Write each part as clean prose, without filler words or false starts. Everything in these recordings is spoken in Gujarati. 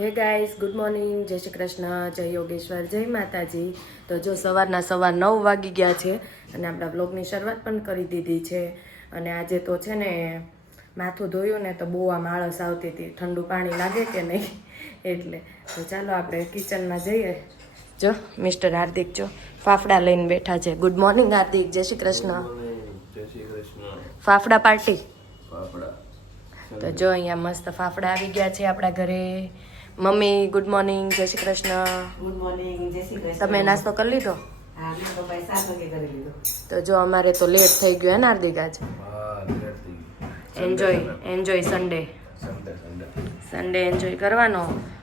હે ગાઈસ, ગુડ મોર્નિંગ, જય શ્રી કૃષ્ણ, જય યોગેશ્વર, જય માતાજી. તો જો સવારના 9:15 વાગી ગયા છે અને આપણા બ્લોગની શરૂઆત પણ કરી દીધી છે. અને આજે તો છે ને માથું ધોયું ને તો બહુ આમ આળસ આવતી હતી, ઠંડુ પાણી લાગે કે નહીં એટલે. તો ચાલો આપણે કિચનમાં જઈએ. જો મિસ્ટર હાર્દિક જો ફાફડા લઈને બેઠા છે. ગુડ મોર્નિંગ હાર્દિક, જય શ્રી કૃષ્ણ. જય શ્રી કૃષ્ણ. ફાફડા પાર્ટી. ફાફડા. તો જો અહીંયા મસ્ત ફાફડા આવી ગયા છે આપણા ઘરે. મમ્મી ગુડ મોર્નિંગ, જય શ્રી કૃષ્ણ. ગુડ મોર્નિંગ, જય શ્રી કૃષ્ણ. તમે નાસ્તો કરી લીધો? હા, મેં તો ભાઈ 7 વાગે કરી લીધો. તો જો અમારે તો લેટ થઈ ગયો હે ને હાર્દિક આજ. હા, લેટ થઈ ગઈ. Enjoy Sunday. સન્ડે એન્જોય કરવાનો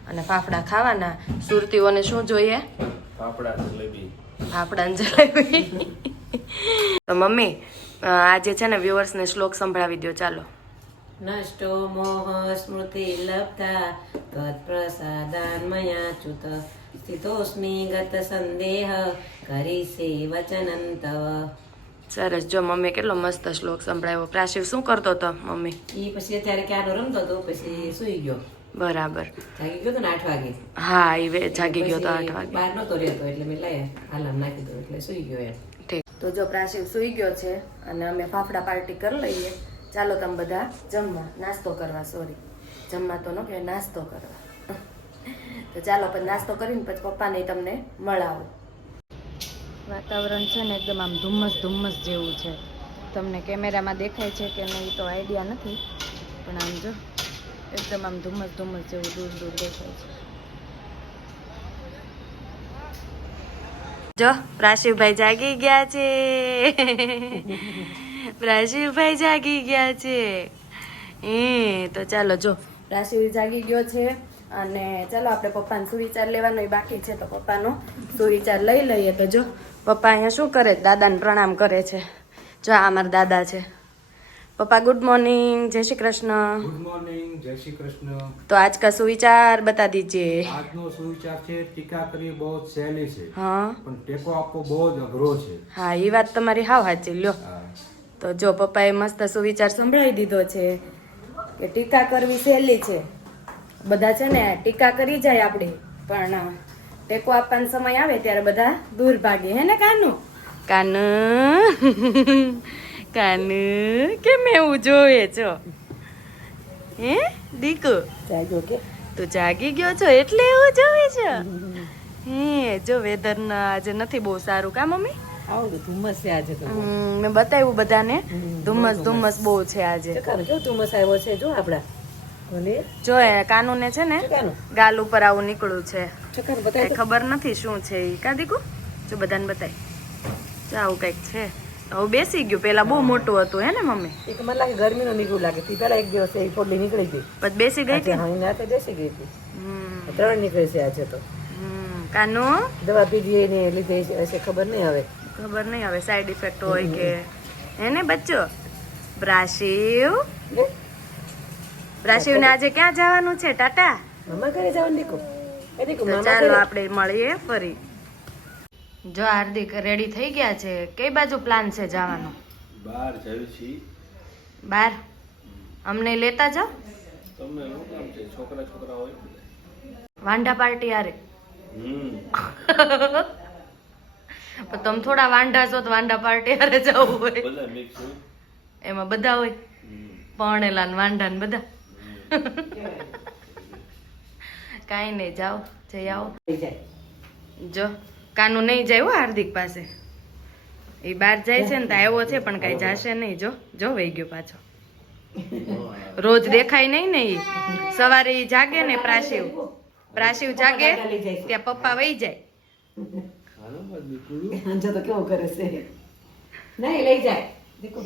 અને ફાફડા ખાવાના. સુરતીઓને શું જોઈએ? ફાફડા જલેબી. ફાફડા ને જલેબી. તો મમ્મી આજે છે ને વ્યુઅર્સને શ્લોક સંભળાવી દો. ચાલો. નષ્ટો મોહ સ્મૃતિ લબ્ધા ત્વત્પ્રસાદાન મયા ચ્યુત સ્થિતોસ્મિ ગત સંદેહ કરીસે વચનં તવ. સરસ. જો મમ્મી કેટલો મસ્ત શ્લોક સંભળાવ્યો. પ્રાશિવ શું કરતો હતો મમ્મી? ઈ પછી અત્યારે ક્યાંનો રમતો હતો, પછી સુઈ ગયો. બરાબર. જાગી ગયો તો ને 8 વાગે. હા, એ જાગી ગયો તો 8 વાગે. બહાર નતો રહેતો એટલે મેં લઈ હાલમ નાખી દો એટલે સુઈ ગયો એમ. ઠીક. તો જો પ્રાશિવ સુઈ ગયો છે અને અમે ફાફડા પાર્ટી કરી લઈએ. ચાલો તમે બધા જમવા, નાસ્તો કરવા, સોરી જમવા તો ન કે નાસ્તો કરવા. તો ચાલો પછી નાસ્તો કરીને પછી પપ્પાને તમને મળાવું. વાતાવરણ છે ને એકદમ આમ ધુમ્મસ જેવું છે. તમને કેમેરામાં દેખાય છે કે નહીં તો આઈડિયા નથી, પણ આમ જો એકદમ આમ ધુમ્મસ જેવું દૂર દેખાય છે. જો પ્રાશિવભાઈ જાગી ગયા છે. પ્રાશિવભાઈ જાગી ગયા છે. તો ચાલો જો પ્રાશિવ જાગી ગયો છે અને ચાલો આપણે પપ્પાનો સુવિચાર લેવાનો બાકી છે, તો પપ્પાનો સુવિચાર લઈ લઈએ. તો જો પપ્પા અહીંયા શું કરે? દાદાને પ્રણામ કરે છે. જો આ અમારા દાદા છે. પપ્પા ગુડ મોર્નિંગ, જય શ્રી કૃષ્ણ. ગુડ મોર્નિંગ, જય શ્રી કૃષ્ણ. तो आज का सुविचार बता दीजिए. આજનો સુવિચાર છે ટીકા કરવી બહુ જ સહેલી છે, हाँ પણ ટેકો આપવો બહુ જ અઘરો છે. हाँ, ये बात તમારી હાવ સાચી. લ્યો હા. તો જો પપ્પાએ મસ્ત સુવિચાર સંભળાવી દીધો છે કે ટીકા કરવી સહેલી છે. બધા છે ને ટીકા કરી જાય આપણી, પણ ટેકો આપવાનો સમય આવે ત્યારે બધા દૂર ભાગે. હે ને કાનુ? કાનુ કેમ એવું જોવે છો? હે દીકુ, જાગ્યો કે તું જાગી ગયો છો એટલે એવું જોવે છે? હે જો વેધર આજે નથી બહુ સારું. કા મમ્મી? આવું ધુમ્મસ છે આજે તો. મેં બતાવ્યું બધાને, ધુમ્મસ બહુ છે આજે. ચકાનો કેવો ધુમ્મસ આવ્યો છે જો આપડા. ભલે જો એ કાનુને છે ને ચકાનો ગાલ ઉપર આવું નીકળ્યું છે. ચકાનો કઈ બતાય તો. ખબર નથી શું છે ઈ. કા દીકુ? જો બધાને બતાય. જો આવું કઈક છે. હવે બેસી ગયું. પેલા બહુ મોટું હતું હે ને મમ્મી? એક મને લાગે ગરમીનો નીકળું લાગે. તી પેલા એક દિવસ એ પોટલી નીકળી ગઈ. પછી બેસી ગઈ હતી. હા, એના હાથે બેસી ગઈ હતી. હમ, 3 નીકળી છે આજે તો. કાનુ દવા પીધી એને લીધે હશે, ખબર નહીં હવે. ખબર નહીં હવે સાઈડ ઇફેક્ટ હોય કે. હે ને બચ્ચો? પ્રાશિવ ને આજે ક્યાં જવાનું છે? ટાટા. મામા ઘરે જવાનું દીકુ. એ દીકુ તો મામા ચાલો ઘરે. આપણે મળીએ ફરી. જો હાર્દિક રેડી થઈ ગયા છે. કઈ બાજુ પ્લાન છે જવાનો? બહાર જઈએ છીએ. બાર અમને લેતા જાઓ. તમને શું કામ છે? છોકરા હોય. વાંઢા પાર્ટી આરે. હમ. પણ તમે થોડા વાંઢા છો તો વાંઢા પાર્ટી આરે જવું હોય. બધા મિક્સ હોય. એમાં બધા હોય, પરણેલા ને વાંઢા ને બધા. કાંઈ નહીં, જાઓ જઈ આવો. લઈ જાય. જો કાનું નહીં જાય હો હાર્દિક પાસે. એ બહાર જાય છે ને તો આવ્યો છે પણ કાંઈ જાશે નહીં. જો વહી ગયો પાછો. રોજ દેખાય નહીં ને ઈ. સવારે ઈ જાગે ને પ્રાશિવ જાગે ત્યાં પપ્પા વહી જાય. હાલો બસ દીકરું. અંજો તો કેવો કરે છે. નહીં લઈ જાય દીકુ.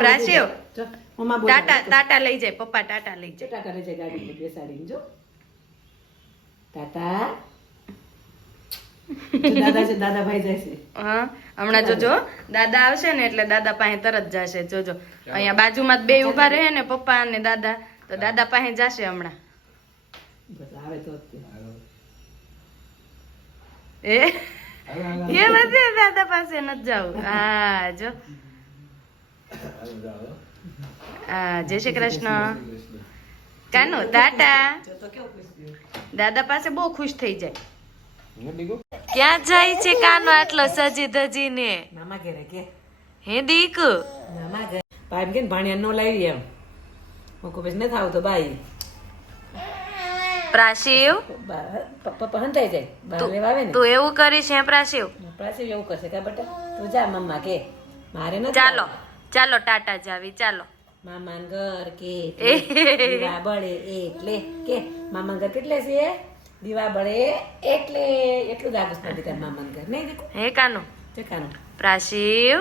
પ્રાશિવ જો મમ્મા બોલે. ટાટા લઈ જાય. પપ્પા ટાટા લઈ જાય. ટાટા લઈ જાય ગાડી બેસાડીને જો. ટાટા. જો દાદા છે, દાદા ભાઈ જાય છે. હા, હમણાં જોજો દાદા આવશે ને એટલે દાદા પાસે તરત જશે. જોજો અહીંયા બાજુમાં જ બે ઉભા રહે ને પપ્પા અને દાદા, તો દાદા પાસે જશે હમણાં. બસ આવે તો એ બધે દાદા પાસે નથી જવું. હા જો જય શ્રી કૃષ્ણ. કાનો ટાટા. દાદા પાસે બહુ ખુશ થઈ જાય. ક્યાં જાય છે કાનો આટલો સજી ધજીને? મામા ઘરે કે હે દીક મામા ઘરે ભાઈ કે ભાણિયા નો લાવી એમ હું કોઈ નથી આવતો બાઈ પ્રાશિવ પપ્પા હંતાઈ જાય બહાર લેવા આવે ને તું એવું કરીશ હે પ્રાશિવ? પ્રાસી એવું કરશે કે બેટા તું જા મમ્મા કે મારે નથી ચાલો ચાલો ટાટા જાવી ચાલો. મામા ઘર કે દીવા બળે એટલે કે મામા ઘર કેટલે છે દીવા બળે એટલે એટલું જ આગળ નથી તાર મામા ઘર નહીં દેખો હે કાનો ચકાનું પ્રાશિવ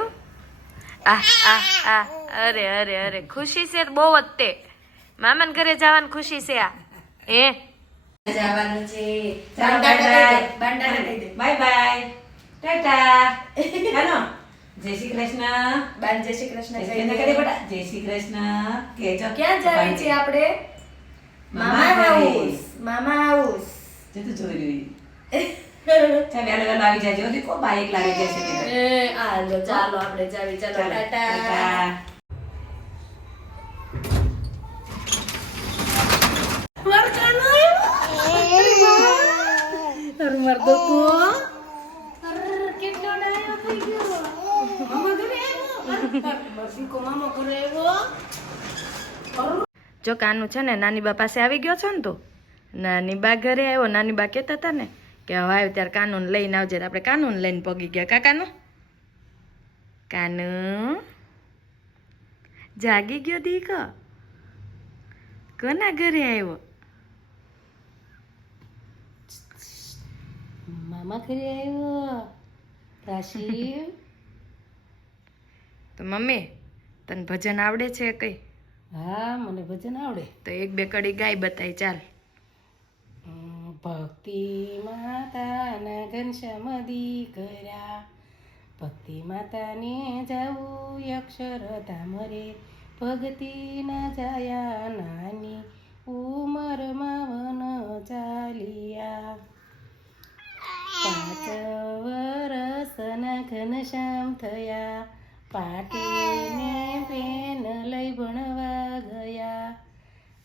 આ આ આ અરે અરે અરે ખુશી છે બહુ જ તે મામાને ઘરે જવાની ખુશી છે આ હે જવાનું છે. બાય બાય ટાટા હાલો જય શ્રી કૃષ્ણ બાન જય શ્રી કૃષ્ણ જય શ્રી કૃષ્ણ બેટા જય શ્રી કૃષ્ણ કેજો ક્યાં જાવી છે આપણે? મામા હાઉસ. મામા હાઉસ. જે તું જોઈ રહી ચાલ વેલો વેલો આવી જાજો દીકો બાઈક લાવી જશે ને હાલો ચાલો આપણે જાવી ચાલો ટાટા. જો કાનું છે ને નાની બા પાસે આવી ગયો છો ને તું નાની બા ઘરે આવ્યો. નાની બા કહેતા હતા ને કે હવે આવ્યો ત્યારે કાનૂન લઈને આવજે. આપણે કાનૂન લઈને પગી ગયા. કાકાનું કાનું જાગી ગયો દીકો. કોના ઘરે આવ્યો? મામા ઘરે આવ્યો રાશિ તો મમ્મી તને ભજન આવડે છે કઈ? હા મને ભજન આવડે તો એક બે કડી ગાય બતાય ચાલ. ભક્તિ માતાના ઘનશ્યામ દીકરા ભક્તિ માતાને જાવું અક્ષરધામ રે ભક્તિ ના જાયા નાની ઉમરમાં વન ચાલિયા 5 વરસના ઘનશ્યામ થયા પાટીને પેન લઈ ભણવા ગયા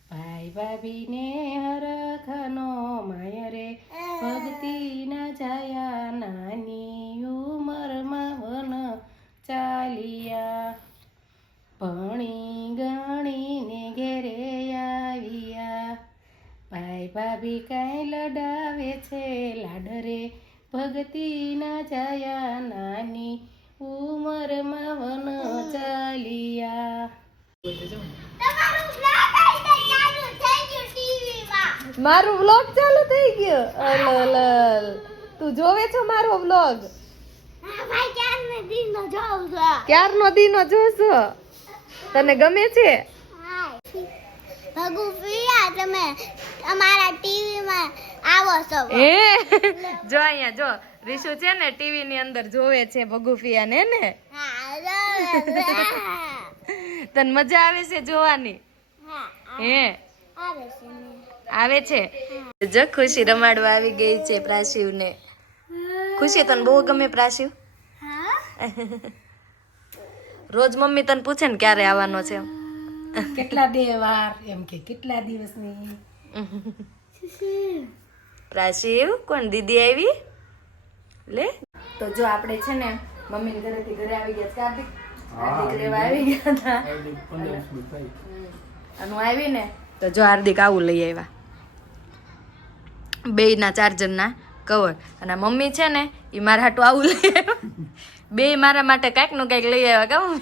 ભાઈ ભાભીને હરખનો માય રે ભક્તિ ના જાયા નાની ઉમરમાં વન ચાલિયા ભણી ગણીને ઘેરે આવ્યા ભાઈ ભાભી કાંઈ લડાવે છે લાડ રે ભક્તિ ના જાયા નાની ઉમરમાં વન ચાલિયા. મારું વ્લોગ ચાલુ થઈ ગયો. અલલ તું જોવે છો મારો વ્લોગ? ક્યારનો દીનો જોશો? તને ગમે છે? તમે અમારા ટીવીમાં આવો છો. હે જો અહીંયા જો રીશુ છે ને ટીવી ની અંદર જોવે છે ભગુફિયા ને તને મજા આવે છે જોવાની? હે આવે છે. જો ખુશી રમાડવા આવી ગઈ છે પ્રાશિવ ને. ખુશી તને બહુ ગમે પ્રાશિવ? રોજ મમ્મી તને પૂછે ને ક્યારે આવવાનો છે? કેટલા વાર એમ કે કેટલા દિવસની પ્રાશિવ કોણ દીદી આવી લે. તો જો આપણે છે ને મમ્મી ઘરેથી ઘરે આવી ગયા. કાર્તિક હાર્દિક લેવા આવી ગયા હતા અને આવી ને તો જો હાર્દિક આવું લઈ આવ્યા 2 ના ચાર્જર ના કવર. અને મમ્મી છે ને એ મારા હાટું આવું લઈ આવ્યા. 2 મારા માટે કાંઈક નું કાંઈક લઈ આવ્યા કામ.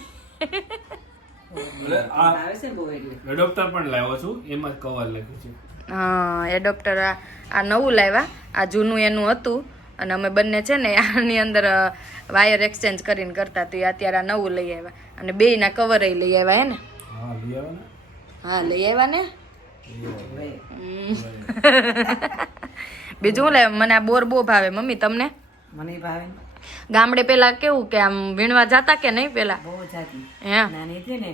એડોપ્ટર પણ લાવ્યો છું એમાં કવર લખ્યું છે. હા એડોપ્ટર આ નવું લાવ્યા. આ જૂનું એનું હતું અને અમે બંને છે ને આની અંદર વાયર એક્સચેન્જ કરીને કરતા તો અત્યારે આ નવું લઈ આવ્યા. અને 2 ના કવર લઈ આવ્યા હે ને? હા લઈ આવ્યો ને. હા લઈ આવ્યા ને. બીજું શું લાવ્યા? મને આ બોર બહુ ભાવે મમ્મી. તમને? મને ભાવે. ગામડે પેલા કેવું કે આમ વીણવા જાતા કે નહીં પેલા? બહુ જાતી હે નાની હતી ને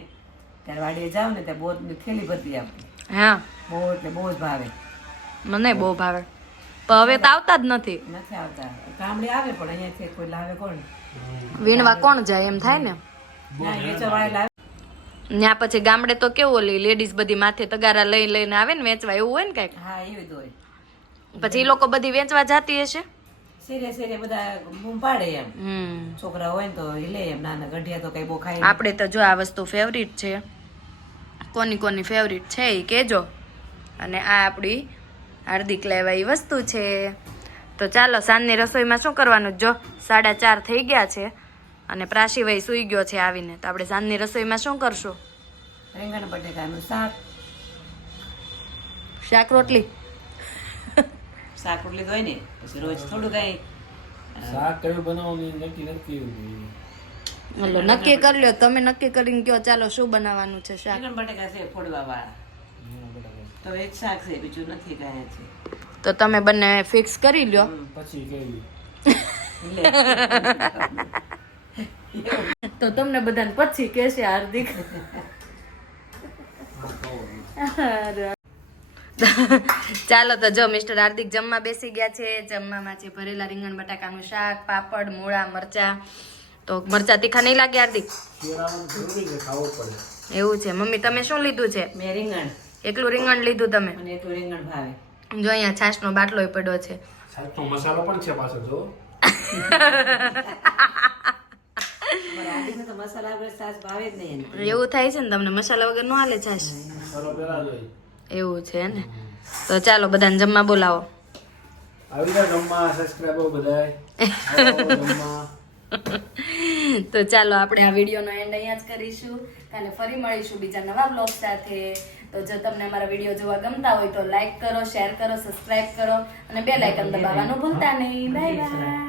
ત્યારે વાડીએ જાવ ને ત્યાં બોરની થેલી ભરતી આપતી. હા બહુ એટલે બહુ જ ભાવે. મને બહુ ભાવે પણ હવે તો આવતા જ નથી. નથી આવતા. ગામડે આવે પણ અહીંયાથી કોઈ લાવે કોણ? વીણવા કોણ જાય એમ થાય ને. ના વેચવાવાળા લાવે. ત્યાં પછી ગામડે તો કેવું ઓલી લેડીઝ બધી માથે તગારા લઈને આવે ને વેચવા, એવું હોય ને કઈક. હા એવી જ હોય. પછી એ લોકો બધી વેચવા જાતી હશે. શેરે બધા બૂમ પાડે એમ. છોકરા હોય ને તો લે એમ, નાના ગઢિયા તો કઈ બહુ ખાય નહીં. આપણે તો જો આ વસ્તુ ફેવરિટ છે, કોની ફેવરિટ છે એ કહેજો. અને આ આપણી હાર્દિક લેવાઈ વસ્તુ છે. તો ચાલો સાંજની રસોઈમાં શું કરવાનું, જો 4:30 થઈ ગયા છે અને પ્રાશીભાઈ સૂઈ ગયો છે આવીને. તો આપણે સાંજની રસોઈમાં શું કરશું? રીંગણ બટેકાનું શાક. શાક રોટલી. શાક રોટલી તો હોય ને, પછી રોજ થોડું કઈ શાક કયું બનાવવાનું નક્કી નથી. હલો નક્કી કરી લ્યો, તમે નક્કી કરીને કયો ચાલો શું બનાવવાનું છે શાક. રીંગણ બટેકા છે ફોડવા વાળા, તો એ જ શાક છે, બીજું નથી કાંઈ છે. તો તમે બંને ફિક્સ કરી લ્યો. પછી કેવી તો તમને બધાને પછી કહેશે હાર્દિક. ચાલો તો જો મિસ્ટર હાર્દિક જમવા બેસી ગયા છે. જમવામાં છે ભરેલા રીંગણ બટાકાનું શાક, પાપડ, મૂળા, મરચા. તો મરચા તીખા નહીં લાગે હાર્દિક? ખાવું પડે. એવું છે. મમ્મી તમે શું લીધું છે? મેં રીંગણ, એકલું રીંગણ લીધું તમે? મને એટલું રીંગણ ભાવે. જો અહીંયા છાશનો બાટલો પડ્યો છે. શાકનો મસાલો પણ છે પાછો જો. રાંધીને તો મસાલા વગર છાશ ભાવે જ નહીં એને. એવું થાય છે ને તમને, મસાલા વગર ન હાલે છાશ? મસાલો પેલા જોઈ. એવું છે ને. તો ચાલો બધાને જમવા બોલાવો. આવી ગયા જમવા સબસ્ક્રાઇબર બધાય. આવો જમવા. તો ચાલો આપણે આ વિડીયોનો એન્ડ અહીંયા જ કરીશું. કાલે ફરી મળીશું બીજા નવા બ્લોગ સાથે. તો જો તમને અમારા વિડીયો જોવા ગમતા હોય તો લાઈક કરો, શેર કરો, સબસ્ક્રાઇબ કરો અને બેલ આઇકન દબાવવાનું ભૂલતા નહીં. Bye bye.